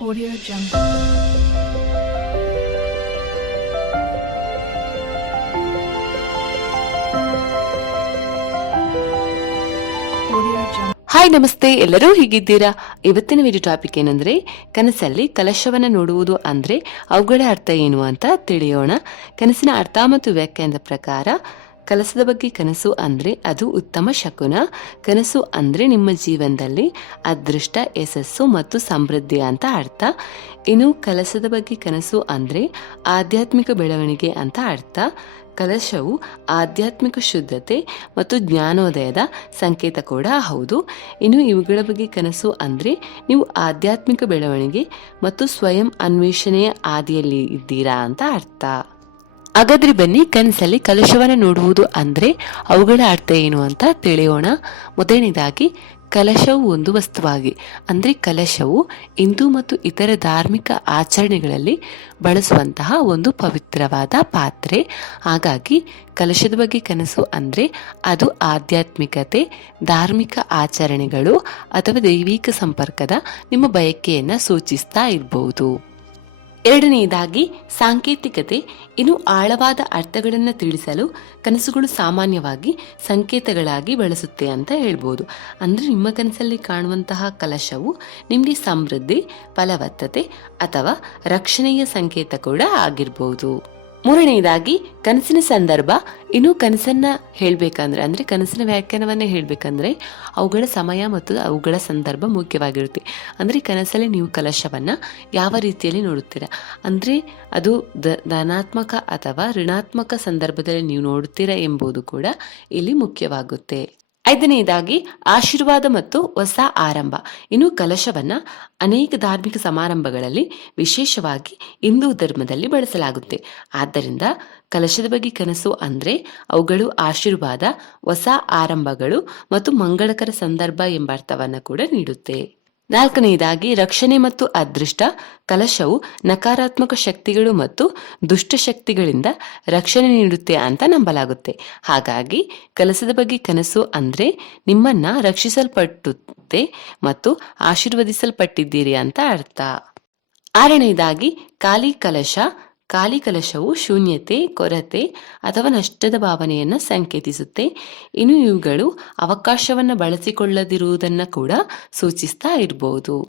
Audio Jungle. Hi ನಮಸ್ತೆ ಎಲ್ಲರೂ ಹೀಗಿದ್ದೀರಾ? ಇವತ್ತಿನ ವಿಡಿಯೋ ಟಾಪಿಕ್ ಏನಂದ್ರೆ, ಕನಸಲ್ಲಿ ಕಲಶವನ್ನ ನೋಡುವುದು ಅಂದ್ರೆ ಅವುಗಳ ಅರ್ಥ ಏನು ಅಂತ ತಿಳಿಯೋಣ. ಕನಸಿನ ಅರ್ಥ ಮತ್ತು ವ್ಯಾಖ್ಯಾನದ ಪ್ರಕಾರ ಕಲಸದ ಬಗ್ಗೆ ಕನಸು ಅಂದ್ರೆ ಅದು ಉತ್ತಮ ಶಕುನ. ಕನಸು ಅಂದ್ರೆ ನಿಮ್ಮ ಜೀವನದಲ್ಲಿ ಅದೃಷ್ಟ, ಯಶಸ್ಸು ಮತ್ತು ಸಮೃದ್ಧಿ ಅಂತ ಅರ್ಥ. ಇನ್ನು ಕಲಸದ ಬಗ್ಗೆ ಕನಸು ಅಂದ್ರೆ ಆಧ್ಯಾತ್ಮಿಕ ಬೆಳವಣಿಗೆ ಅಂತ ಅರ್ಥ. ಕಲಶವು ಆಧ್ಯಾತ್ಮಿಕ ಶುದ್ಧತೆ ಮತ್ತು ಜ್ಞಾನೋದಯದ ಸಂಕೇತ ಕೂಡ ಹೌದು. ಇನ್ನು ಇವುಗಳ ಬಗ್ಗೆ ಕನಸು ಅಂದರೆ ನೀವು ಆಧ್ಯಾತ್ಮಿಕ ಬೆಳವಣಿಗೆ ಮತ್ತು ಸ್ವಯಂ ಅನ್ವೇಷಣೆಯ ಆದಿಯಲ್ಲಿ ಇದ್ದೀರಾ ಅಂತ ಅರ್ಥ. ಹಾಗಾದ್ರೆ ಬನ್ನಿ, ಕನಸಲ್ಲಿ ಕಲಶವನ್ನು ನೋಡುವುದು ಅಂದರೆ ಅವುಗಳ ಅರ್ಥ ಏನು ಅಂತ ತಿಳಿಯೋಣ. ಮೊದಲನೇದಾಗಿ, ಕಲಶವು ಒಂದು ವಸ್ತುವಾಗಿ, ಅಂದರೆ ಕಲಶವು ಹಿಂದೂ ಮತ್ತು ಇತರ ಧಾರ್ಮಿಕ ಆಚರಣೆಗಳಲ್ಲಿ ಬಳಸುವಂತಹ ಒಂದು ಪವಿತ್ರವಾದ ಪಾತ್ರೆ. ಹಾಗಾಗಿ, ಕಲಶದ ಬಗ್ಗೆ ಕನಸು ಅಂದರೆ ಅದು ಆಧ್ಯಾತ್ಮಿಕತೆ, ಧಾರ್ಮಿಕ ಆಚರಣೆಗಳು ಅಥವಾ ದೈವಿಕ ಸಂಪರ್ಕದ ನಿಮ್ಮ ಬಯಕೆಯನ್ನು ಸೂಚಿಸ್ತಾ ಇರಬಹುದು ಎರಡನೆಯದಾಗಿ ಸಾಂಕೇತಿಕತೆ ಇನ್ನು ಆಳವಾದ ಅರ್ಥಗಳನ್ನು ತಿಳಿಸಲು ಕನಸುಗಳು ಸಾಮಾನ್ಯವಾಗಿ ಸಂಕೇತಗಳಾಗಿ ಬಳಸುತ್ತೆ ಅಂತ ಹೇಳ್ಬೋದು. ಅಂದರೆ ನಿಮ್ಮ ಕನಸಲ್ಲಿ ಕಾಣುವಂತಹ ಕಲಶವು ನಿಮಗೆ ಸಮೃದ್ಧಿ, ಫಲವತ್ತತೆ ಅಥವಾ ರಕ್ಷಣೆಯ ಸಂಕೇತ ಕೂಡ ಆಗಿರ್ಬೋದು. ಮೂರನೆಯದಾಗಿ ಕನಸಿನ ಸಂದರ್ಭ. ಇನ್ನು ಕನಸನ್ನ ಹೇಳಬೇಕಂದ್ರೆ, ಅಂದ್ರೆ ಕನಸಿನ ವ್ಯಾಖ್ಯಾನವನ್ನೇ ಹೇಳಬೇಕಂದ್ರೆ, ಅವುಗಳ ಸಮಯ ಮತ್ತು ಅವುಗಳ ಸಂದರ್ಭ ಮುಖ್ಯವಾಗಿರುತ್ತೆ. ಅಂದ್ರೆ ಕನಸಲ್ಲಿ ನೀವು ಕಲಶವನ್ನ ಯಾವ ರೀತಿಯಲ್ಲಿ ನೋಡುತ್ತೀರಾ? ಅಂದ್ರೆ ಅದು ಧನಾತ್ಮಕ ಅಥವಾ ಋಣಾತ್ಮಕ ಸಂದರ್ಭದಲ್ಲಿ ನೀವು ನೋಡುತ್ತೀರಾ ಎಂಬುದು ಕೂಡ ಇಲ್ಲಿ ಮುಖ್ಯವಾಗುತ್ತೆ. ಐದನೆಯದಾಗಿ ಆಶೀರ್ವಾದ ಮತ್ತು ಹೊಸ ಆರಂಭ. ಇನ್ನು ಕಲಶವನ್ನ ಅನೇಕ ಧಾರ್ಮಿಕ ಸಮಾರಂಭಗಳಲ್ಲಿ ವಿಶೇಷವಾಗಿ ಹಿಂದೂ ಧರ್ಮದಲ್ಲಿ ಬಳಸಲಾಗುತ್ತೆ. ಆದ್ದರಿಂದ ಕಲಶದ ಬಗ್ಗೆ ಕನಸು ಅಂದ್ರೆ ಅವುಗಳು ಆಶೀರ್ವಾದ, ಹೊಸ ಆರಂಭಗಳು ಮತ್ತು ಮಂಗಳಕರ ಸಂದರ್ಭ ಎಂಬ ಅರ್ಥವನ್ನು ಕೂಡ ನೀಡುತ್ತೆ. ನಾಲ್ಕನೆಯದಾಗಿ ರಕ್ಷಣೆ ಮತ್ತು ಅದೃಷ್ಟ, ಕಲಶವು ನಕಾರಾತ್ಮಕ ಶಕ್ತಿಗಳು ಮತ್ತು ದುಷ್ಟಶಕ್ತಿಗಳಿಂದ ರಕ್ಷಣೆ ನೀಡುತ್ತೆ ಅಂತ ನಂಬಲಾಗುತ್ತೆ. ಹಾಗಾಗಿ ಕಲಸದ ಬಗ್ಗೆ ಕನಸು ಅಂದ್ರೆ ನಿಮ್ಮನ್ನ ರಕ್ಷಿಸಲ್ಪಟ್ಟುತ್ತೆ ಮತ್ತು ಆಶೀರ್ವದಿಸಲ್ಪಟ್ಟಿದ್ದೀರಿ ಅಂತ ಅರ್ಥ. ಆರನೆಯದಾಗಿ ಖಾಲಿ ಕಲಶ ಖಾಲಿ ಕಲಶವು ಶೂನ್ಯತೆ, ಕೊರತೆ ಅಥವಾ ನಷ್ಟದ ಭಾವನೆಯನ್ನು ಸಂಕೇತಿಸುತ್ತೆ. ಇನ್ನು ಇವುಗಳು ಅವಕಾಶವನ್ನು ಬಳಸಿಕೊಳ್ಳದಿರುವುದನ್ನು ಕೂಡ ಸೂಚಿಸ್ತಾ ಇರಬಹುದು